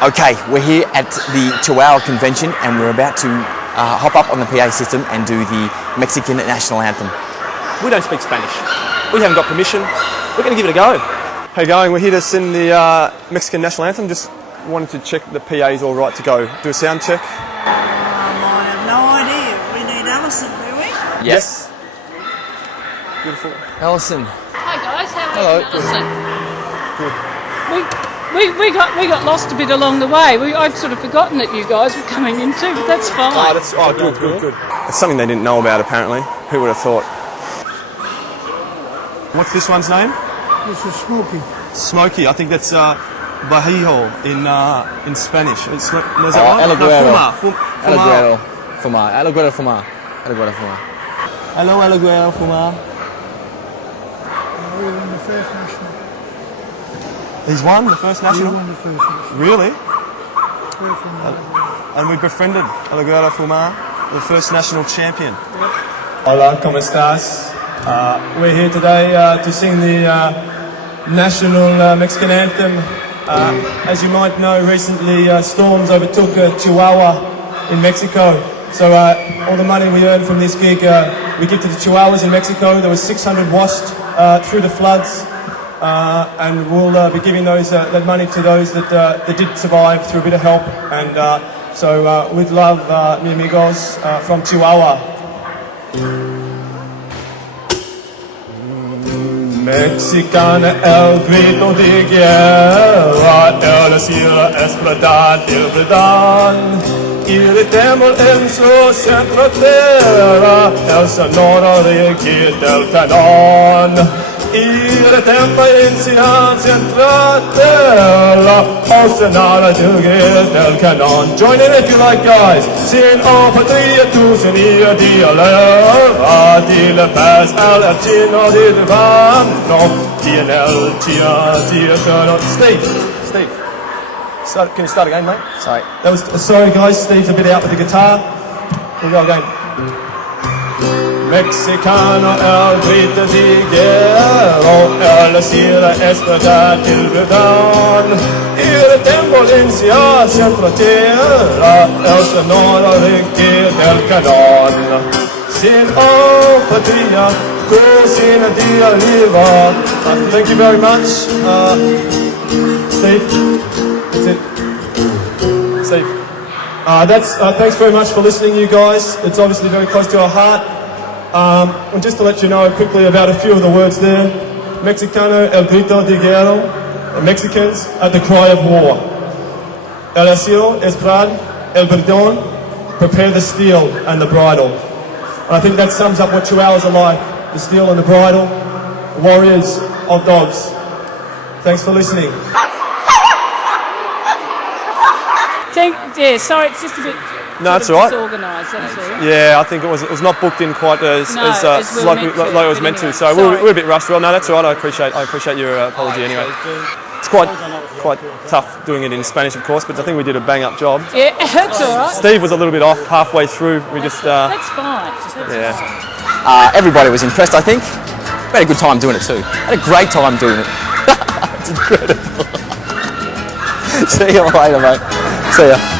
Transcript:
Okay, we're here at the Chihuahua convention and we're about to hop up on the PA system and do the Mexican National Anthem. We don't speak Spanish. We haven't got permission. We're going to give it a go. How you going? We're here to sing the Mexican National Anthem. Just wanted to check the PA's all right to go. Do a sound check. I have no idea. We need Alison, do we? Yes. Beautiful. Alison. Hi guys, how Hello. are you? Alison. Good. We got lost a bit along the way. I'd sort of forgotten that you guys were coming in too, but that's fine. Good. It's something they didn't know about apparently. Who would have thought? What's this one's name? This is Smokey. Smokey. I think that's Bajijo in Spanish. Is that right? El Aguero. Fuma. El Aguero Fuma. Hello, El Aguero Fuma. We won the first national. He's won the first national? We won the first national. Really? We're from And we befriended El Aguero Fuma, the first national champion. Hola, ¿cómo estás? We're here today to sing the national Mexican anthem. As you might know, recently storms overtook Chihuahua in Mexico. So all the money we earn from this gig, we give to the Chihuahuas in Mexico. There was 600 washed through the floods, and we'll be giving that money to those that did survive through a bit of help. And so with love, mi amigos from Chihuahua. Mexicana, el grito de guerra, el cielo es verdad, el verdad. Irritemos en su centro tierra, el sonoro reggae del canon. Irritemos en su centro tierra, el sonoro reggae del canon. Join in if you like, guys. Sin o patria tu senía de alerta, de la paz al chino de divano, y en el tia de eterno. Steve. Can you start again, mate? Sorry. Sorry guys, Steve's a bit out with the guitar. We'll go again. Mexicano, el grito de guerra, el cielo es verdad, el verdad. Irretempolencia, centro tierra, el sonoro reggae del canon. Sin patria, cocina de oliva. Thank you very much, Steve. That's it. Steve. Thanks very much for listening, you guys. It's obviously very close to our heart. And just to let you know quickly about a few of the words there. Mexicano, el grito de guerra. The Mexicans at the cry of war. El asilo, esperad, el perdón, prepare the steel and the bridle. And I think that sums up what Chihuahuas are like. The steel and the bridle, warriors of dogs. Thanks for listening. Yeah, sorry, it's just a bit that's all right. disorganised, that's all. Yeah, I think it was not booked in quite as like it was meant to. So we're a bit rushed. Well, no, that's all right. I appreciate your apology anyway. It's quite tough doing it in Spanish, of course, but I think we did a bang up job. Yeah, that's all right. Steve was a little bit off halfway through. We just That's fine. yeah. Everybody was impressed, I think. We had a good time doing it too. Had a great time doing it. It's incredible. See you later, mate. See ya.